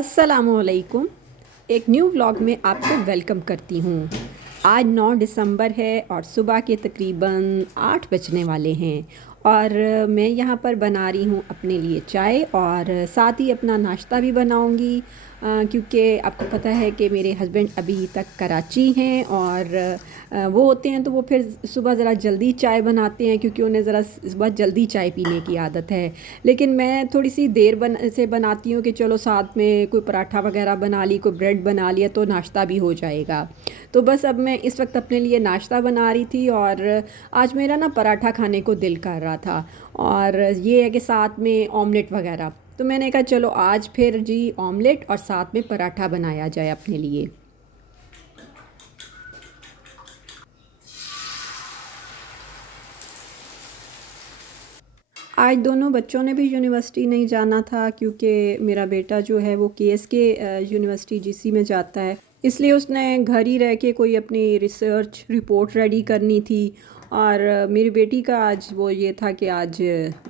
अस्सलामुअलैकुम। एक new vlog में आपको वेलकम करती हूँ। आज 9 दिसंबर है और सुबह के तकरीबन 8 बजने वाले हैं और मैं यहाँ पर बना रही हूँ अपने लिए चाय और साथ ही अपना नाश्ता भी बनाऊँगी, क्योंकि आपको पता है कि मेरे हस्बैंड अभी तक कराची हैं और वो होते हैं तो वो फिर सुबह ज़रा जल्दी चाय बनाते हैं, क्योंकि उन्हें ज़रा सुबह जल्दी चाय पीने की आदत है। लेकिन मैं थोड़ी सी देर से बनाती हूँ कि चलो साथ में कोई पराठा वगैरह बना ली, कोई ब्रेड बना लिया तो नाश्ता भी हो जाएगा। तो बस अब मैं इस वक्त अपने लिए नाश्ता बना रही थी और आज मेरा ना पराठा खाने को दिल कर रहा था और ये है कि साथ में ऑमलेट वगैरह, तो मैंने कहा चलो आज फिर जी ऑमलेट और साथ में पराठा बनाया जाए अपने लिए। आज दोनों बच्चों ने भी यूनिवर्सिटी नहीं जाना था, क्योंकि मेरा बेटा जो है वो केएसके यूनिवर्सिटी जीसी में जाता है, इसलिए उसने घर ही रह के कोई अपनी रिसर्च रिपोर्ट रेडी करनी थी। और मेरी बेटी का आज वो ये था कि आज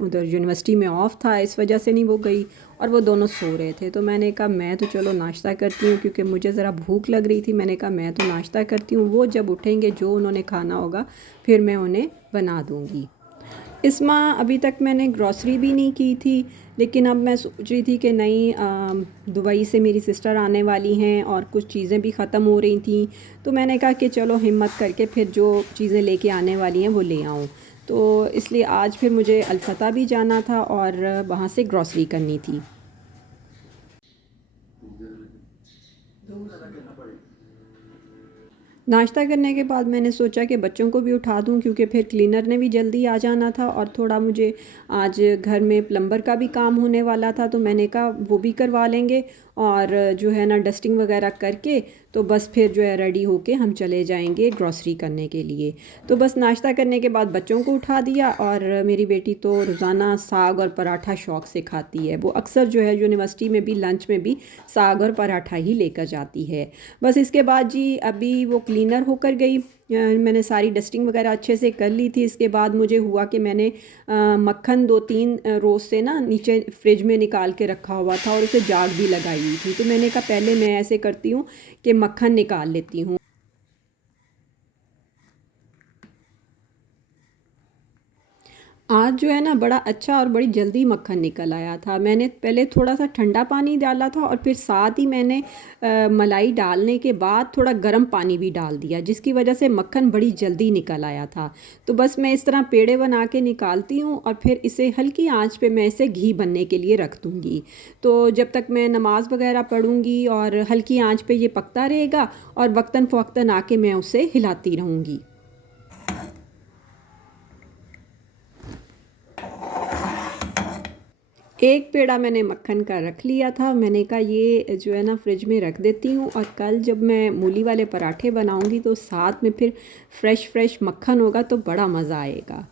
उधर यूनिवर्सिटी में ऑफ था, इस वजह से नहीं वो गई और वो दोनों सो रहे थे। तो मैंने कहा मैं तो चलो नाश्ता करती हूँ, क्योंकि मुझे ज़रा भूख लग रही थी। मैंने कहा मैं तो नाश्ता करती हूँ, वो जब उठेंगे जो उन्होंने खाना होगा फिर मैं उन्हें बना दूँगी। इस माह अभी तक मैंने ग्रॉसरी भी नहीं की थी, लेकिन अब मैं सोच रही थी कि नहीं, दुबई से मेरी सिस्टर आने वाली हैं और कुछ चीज़ें भी ख़त्म हो रही थी, तो मैंने कहा कि चलो हिम्मत करके फिर जो चीज़ें लेके आने वाली हैं वो ले आऊँ। तो इसलिए आज फिर मुझे अलफता भी जाना था और वहाँ से ग्रॉसरी करनी थी। नाश्ता करने के बाद मैंने सोचा कि बच्चों को भी उठा दूं, क्योंकि फिर क्लीनर ने भी जल्दी आ जाना था और थोड़ा मुझे आज घर में प्लम्बर का भी काम होने वाला था, तो मैंने कहा वो भी करवा लेंगे और जो है ना डस्टिंग वगैरह करके तो बस फिर जो है रेडी होके हम चले जाएंगे ग्रॉसरी करने के लिए। तो बस नाश्ता करने के बाद बच्चों को उठा दिया और मेरी बेटी तो रोज़ाना साग और पराठा शौक़ से खाती है। वो अक्सर जो है यूनिवर्सिटी में भी लंच में भी साग और पराठा ही लेकर जाती है। बस इसके बाद जी अभी वो क्लीनर होकर गई, मैंने सारी डस्टिंग वगैरह अच्छे से कर ली थी। इसके बाद मुझे हुआ कि मैंने मक्खन 2-3 रोज़ से ना नीचे फ्रिज में निकाल के रखा हुआ था और उसे जाग भी लगाई हुई थी, तो मैंने कहा पहले मैं ऐसे करती हूँ कि मक्खन निकाल लेती हूँ। आज जो है ना बड़ा अच्छा और बड़ी जल्दी मक्खन निकल आया था। मैंने पहले थोड़ा सा ठंडा पानी डाला था और फिर साथ ही मैंने मलाई डालने के बाद थोड़ा गर्म पानी भी डाल दिया, जिसकी वजह से मक्खन बड़ी जल्दी निकल आया था। तो बस मैं इस तरह पेड़े बना के निकालती हूँ और फिर इसे हल्की आंच पे मैं इसे घी बनने के लिए रख दूँगी। तो जब तक मैं नमाज़ वगैरह पढ़ूँगी और हल्की आंच पे ये पकता रहेगा और वक्तन फ़वक्तन आके मैं उसे हिलाती रहूँगी। एक पेड़ा मैंने मक्खन का रख लिया था, मैंने कहा ये जो है ना फ्रिज में रख देती हूँ और कल जब मैं मूली वाले पराठे बनाऊँगी तो साथ में फिर फ्रेश मक्खन होगा तो बड़ा मज़ा आएगा।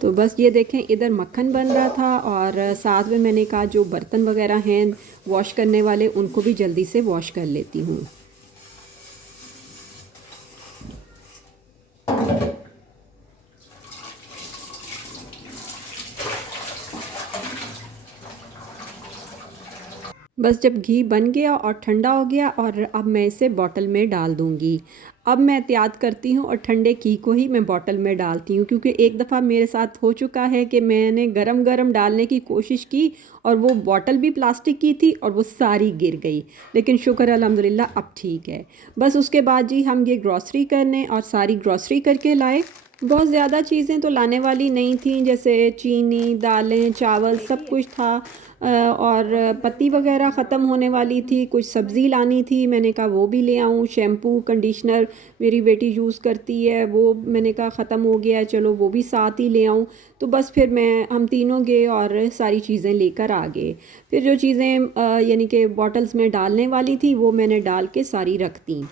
तो बस ये देखें इधर मक्खन बन रहा था और साथ में मैंने कहा जो बर्तन वगैरह हैं वॉश करने वाले उनको भी जल्दी से वॉश कर लेती हूँ। बस जब घी बन गया और ठंडा हो गया और अब मैं इसे बॉटल में डाल दूँगी। अब मैं एहतियात करती हूँ और ठंडे घी को ही मैं बॉटल में डालती हूँ, क्योंकि एक दफ़ा मेरे साथ हो चुका है कि मैंने गरम गरम डालने की कोशिश की और वो बॉटल भी प्लास्टिक की थी और वो सारी गिर गई। लेकिन शुक्र अल्हम्दुलिल्लाह अब ठीक है। बस उसके बाद जी हम ये ग्रॉसरी करने और सारी ग्रॉसरी करके लाए। बहुत ज़्यादा चीज़ें तो लाने वाली नहीं थी, जैसे चीनी, दालें, चावल सब कुछ था, और पत्ती वगैरह ख़त्म होने वाली थी। कुछ सब्ज़ी लानी थी, मैंने कहा वो भी ले आऊँ। शैम्पू कंडीशनर मेरी बेटी यूज़ करती है, वो मैंने कहा ख़त्म हो गया है, चलो वो भी साथ ही ले आऊँ। तो बस फिर हम तीनों गए और सारी चीज़ें लेकर आ गए। फिर जो चीज़ें यानी कि बॉटल्स में डालने वाली थी वो मैंने डाल के सारी रख दी।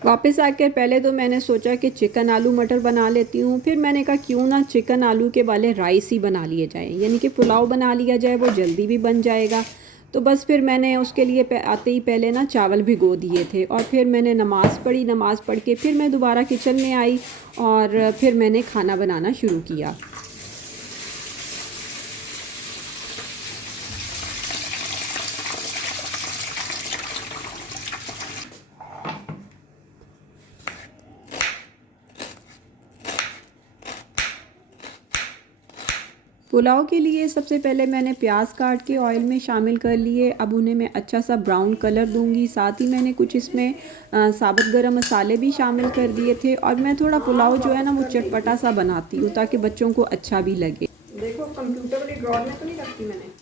वापस आकर पहले तो मैंने सोचा कि चिकन आलू मटर बना लेती हूँ, फिर मैंने कहा क्यों ना चिकन आलू के वाले राइस ही बना लिए जाए, यानी कि पुलाव बना लिया जाए, वो जल्दी भी बन जाएगा। तो बस फिर मैंने उसके लिए आते ही पहले ना चावल भिगो दिए थे और फिर मैंने नमाज़ पढ़ी। नमाज़ पढ़ के फिर मैं दोबारा किचन में आई और फिर मैंने खाना बनाना शुरू किया। पुलाव के लिए सबसे पहले मैंने प्याज काट के ऑयल में शामिल कर लिए। अब उन्हें मैं अच्छा सा ब्राउन कलर दूंगी। साथ ही मैंने कुछ इसमें साबुत गरम मसाले भी शामिल कर दिए थे। और मैं थोड़ा पुलाव जो है ना वो चटपटा सा बनाती हूँ ताकि बच्चों को अच्छा भी लगे। देखो कंप्यूटर वाली ड्रॉर में तो नहीं रखती मैंने,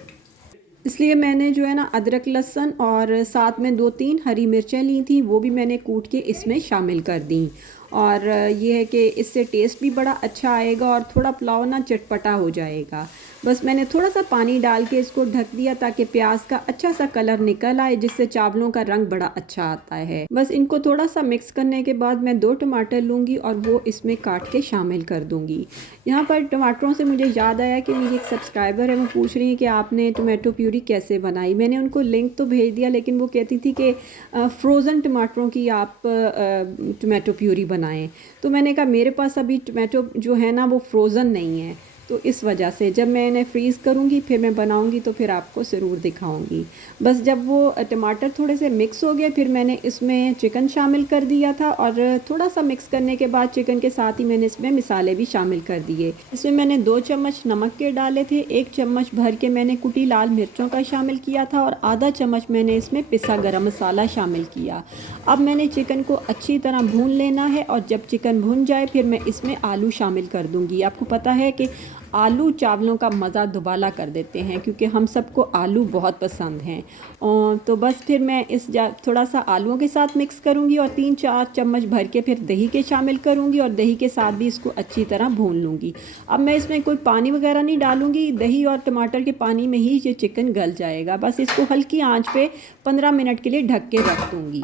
इसलिए मैंने जो है ना अदरक लहसुन और साथ में 2-3 हरी मिर्चें ली थी, वो भी मैंने कूट के इसमें शामिल कर दी। और ये है कि इससे टेस्ट भी बड़ा अच्छा आएगा और थोड़ा पुलाव ना चटपटा हो जाएगा। बस मैंने थोड़ा सा पानी डाल के इसको ढक दिया ताकि प्याज का अच्छा सा कलर निकल आए, जिससे चावलों का रंग बड़ा अच्छा आता है। बस इनको थोड़ा सा मिक्स करने के बाद मैं 2 टमाटर लूँगी और वो इसमें काट के शामिल कर दूँगी। यहाँ पर टमाटरों से मुझे याद आया कि मेरी एक सब्सक्राइबर है, वो पूछ रही है कि आपने टमाटो प्यूरी कैसे बनाई। मैंने उनको लिंक तो भेज दिया, लेकिन वो कहती थी कि फ्रोज़न टमाटरों की आप टमाटो प्यूरी बनाएं। तो मैंने कहा मेरे पास अभी टमाटो जो है ना वो फ्रोज़न नहीं है, तो इस वजह से जब मैं इन्हें फ्रीज़ करूँगी फिर मैं बनाऊँगी तो फिर आपको ज़रूर दिखाऊँगी। बस जब वो टमाटर थोड़े से मिक्स हो गए फिर मैंने इसमें चिकन शामिल कर दिया था और थोड़ा सा मिक्स करने के बाद चिकन के साथ ही मैंने इसमें मसाले भी शामिल कर दिए। इसमें मैंने 2 चम्मच नमक के डाले थे, 1 चम्मच भर के मैंने कुटी लाल मिर्चों का शामिल किया था और आधा चम्मच मैंने इसमें पिसा गरम मसाला शामिल किया। अब मैंने चिकन को अच्छी तरह भून लेना है और जब चिकन भुन जाए फिर मैं इसमें आलू शामिल कर दूँगी। आपको पता है कि आलू चावलों का मज़ा दुबाला कर देते हैं, क्योंकि हम सबको आलू बहुत पसंद हैं। तो बस फिर मैं थोड़ा सा आलूओं के साथ मिक्स करूँगी और 3-4 चम्मच भर के फिर दही के शामिल करूँगी और दही के साथ भी इसको अच्छी तरह भून लूँगी। अब मैं इसमें कोई पानी वगैरह नहीं डालूँगी, दही और टमाटर के पानी में ही ये चिकन गल जाएगा। बस इसको हल्की आंच पे 15 मिनट के लिए ढक के रख दूँगी।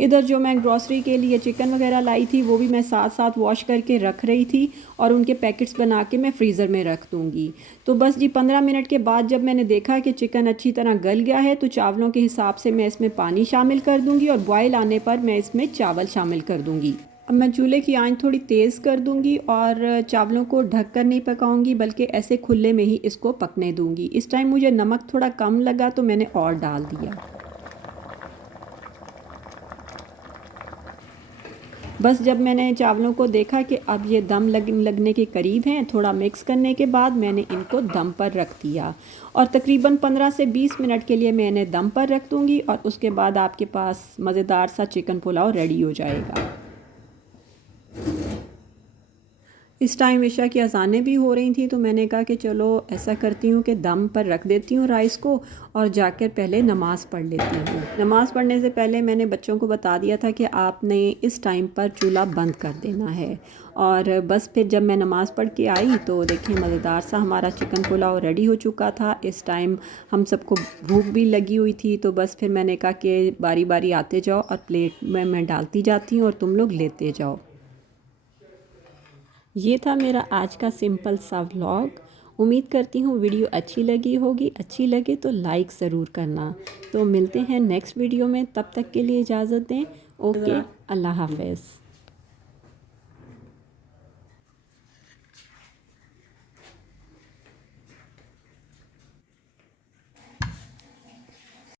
इधर जो मैं ग्रॉसरी के लिए चिकन वगैरह लाई थी वो भी मैं साथ साथ वॉश करके रख रही थी और उनके पैकेट्स बना के मैं फ्रीज़र में रख दूँगी। तो बस जी 15 मिनट के बाद जब मैंने देखा कि चिकन अच्छी तरह गल गया है तो चावलों के हिसाब से मैं इसमें पानी शामिल कर दूँगी और बॉयल आने पर मैं इसमें चावल शामिल कर दूँगी। अब मैं चूल्हे की आंच थोड़ी तेज़ कर दूंगी और चावलों को ढक कर नहीं पकाऊंगी, बल्कि ऐसे खुले में ही इसको पकने दूंगी। इस टाइम मुझे नमक थोड़ा कम लगा तो मैंने और डाल दिया। बस जब मैंने चावलों को देखा कि अब ये दम लगने के करीब हैं, थोड़ा मिक्स करने के बाद मैंने इनको दम पर रख दिया और तकरीबन 15 से 20 मिनट के लिए मैं इन्हें दम पर रख दूँगी और उसके बाद आपके पास मज़ेदार सा चिकन पुलाव रेडी हो जाएगा। इस टाइम इशा की अज़ानें भी हो रही थी, तो मैंने कहा कि चलो ऐसा करती हूँ कि दम पर रख देती हूँ राइस को और जाकर पहले नमाज़ पढ़ लेती हूँ। नमाज़ पढ़ने से पहले मैंने बच्चों को बता दिया था कि आपने इस टाइम पर चूल्हा बंद कर देना है। और बस फिर जब मैं नमाज़ पढ़ के आई तो देखें मज़ेदार सा हमारा चिकन पुलाव रेडी हो चुका था। इस टाइम हम सबको भूख भी लगी हुई थी, तो बस फिर मैंने कहा कि बारी बारी आते जाओ और प्लेट में मैं डालती जाती हूँ और तुम लोग लेते जाओ। ये था मेरा आज का सिंपल सा व्लॉग। उम्मीद करती हूँ वीडियो अच्छी लगी होगी। अच्छी लगे तो लाइक ज़रूर करना। तो मिलते हैं नेक्स्ट वीडियो में, तब तक के लिए इजाज़त दें। ओके, अल्लाह हाफ़िज़।